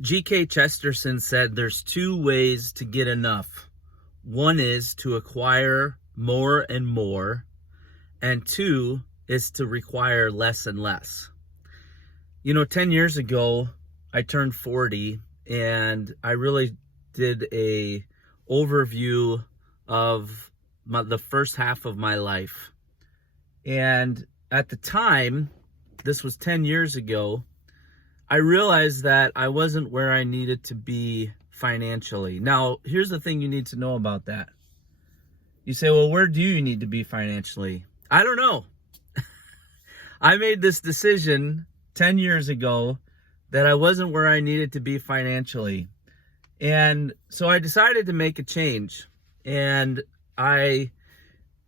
G.K. Chesterton said there's two ways to get enough. One is to acquire more and more, and two is to require less and less. 10 years ago, I turned 40, and I really did a overview of the first half of my life. And at the time, this was 10 years ago, I realized that I wasn't where I needed to be financially. Now, here's the thing you need to know about that. You say, well, where do you need to be financially? I don't know. I made this decision 10 years ago that I wasn't where I needed to be financially. And so I decided to make a change. And I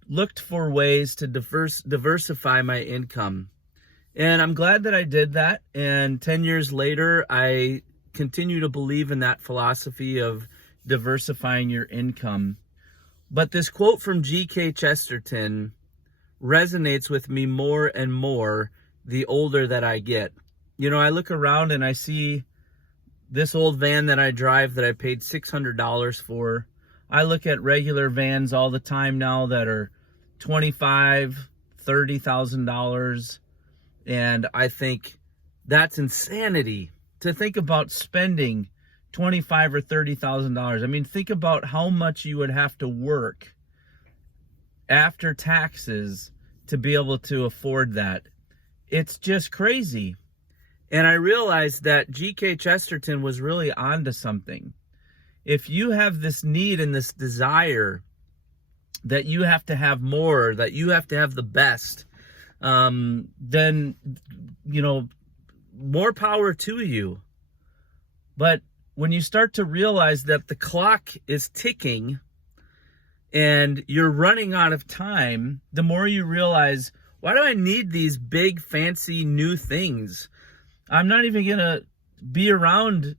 looked for ways to diversify my income. And I'm glad that I did that. And 10 years later, I continue to believe in that philosophy of diversifying your income. But this quote from G.K. Chesterton resonates with me more and more the older that I get. I look around and I see this old van that I drive that I paid $600 for. I look at regular vans all the time now that are $25,000, $30,000. And I think that's insanity to think about spending $25,000 or $30,000. I mean, think about how much you would have to work after taxes to be able to afford that. It's just crazy. And I realized that G.K. Chesterton was really onto something. If you have this need and this desire that you have to have more, that you have to have the best, then, more power to you. But when you start to realize that the clock is ticking and you're running out of time, the more you realize, why do I need these big, fancy, new things? I'm not even going to be around,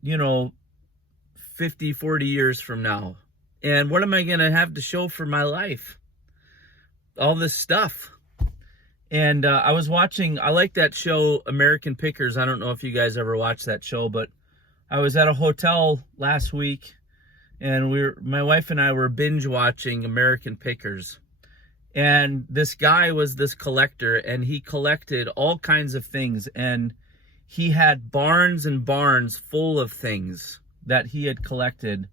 50, 40 years from now. And what am I going to have to show for my life? All this stuff. And I like that show, American Pickers. I don't know if you guys ever watched that show, but I was at a hotel last week, and my wife and I were binge watching American Pickers. And this guy was this collector, and he collected all kinds of things, and he had barns and barns full of things that he had collected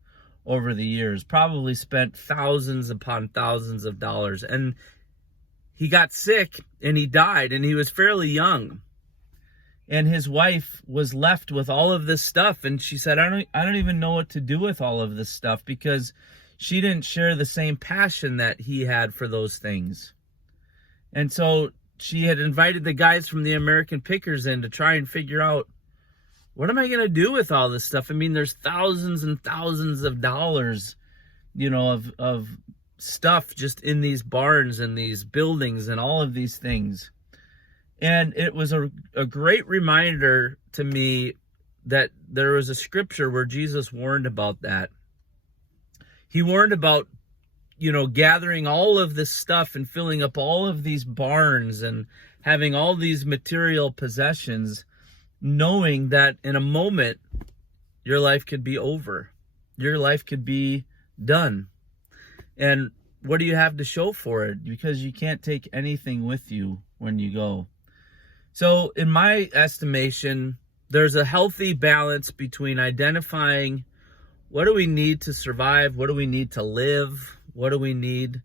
over the years, probably spent thousands upon thousands of dollars. And he got sick and he died, and he was fairly young. And his wife was left with all of this stuff, and she said, I don't even know what to do with all of this stuff, because she didn't share the same passion that he had for those things. And so she had invited the guys from the American Pickers in to try and figure out, what am I going to do with all this stuff? I mean, there's thousands and thousands of dollars, of stuff just in these barns and these buildings and all of these things. And it was a great reminder to me that there was a scripture where Jesus warned about that. He warned about, gathering all of this stuff and filling up all of these barns and having all these material possessions, knowing that in a moment, your life could be over. Your life could be done. And what do you have to show for it? Because you can't take anything with you when you go. So in my estimation, there's a healthy balance between identifying what do we need to survive, what do we need to live, what do we need,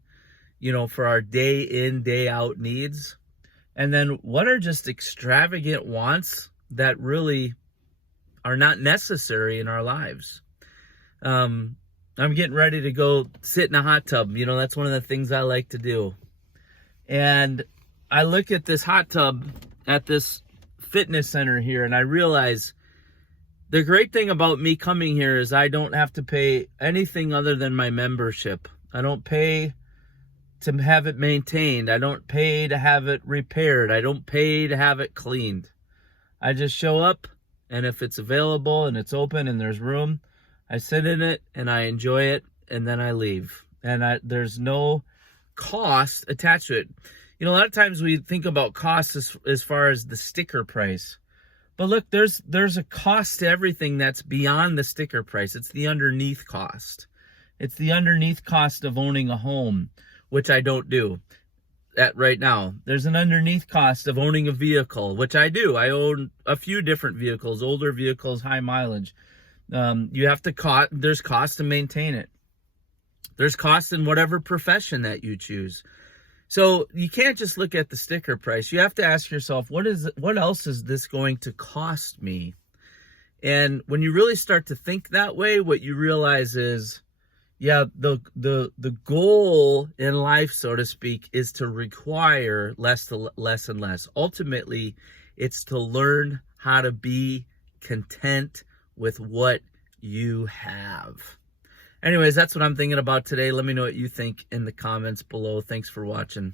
for our day in, day out needs, and then what are just extravagant wants that really are not necessary in our lives. I'm getting ready to go sit in a hot tub. That's one of the things I like to do. And I look at this hot tub at this fitness center here, and I realize the great thing about me coming here is I don't have to pay anything other than my membership. I don't pay to have it maintained. I don't pay to have it repaired. I don't pay to have it cleaned. I just show up, and if it's available and it's open and there's room, I sit in it and I enjoy it, and then I leave. And there's no cost attached to it. A lot of times we think about costs as far as the sticker price. But look, there's a cost to everything that's beyond the sticker price. It's the underneath cost. It's the underneath cost of owning a home, which I don't do at right now. There's an underneath cost of owning a vehicle, which I do. I own a few different vehicles, older vehicles, high mileage. You have to there's cost to maintain it. There's cost in whatever profession that you choose. So you can't just look at the sticker price. You have to ask yourself, what else is this going to cost me? And when you really start to think that way, what you realize is, yeah, the goal in life, so to speak, is to require less and less. Ultimately, it's to learn how to be content with what you have. Anyways, that's what I'm thinking about today. Let me know what you think in the comments below. Thanks for watching.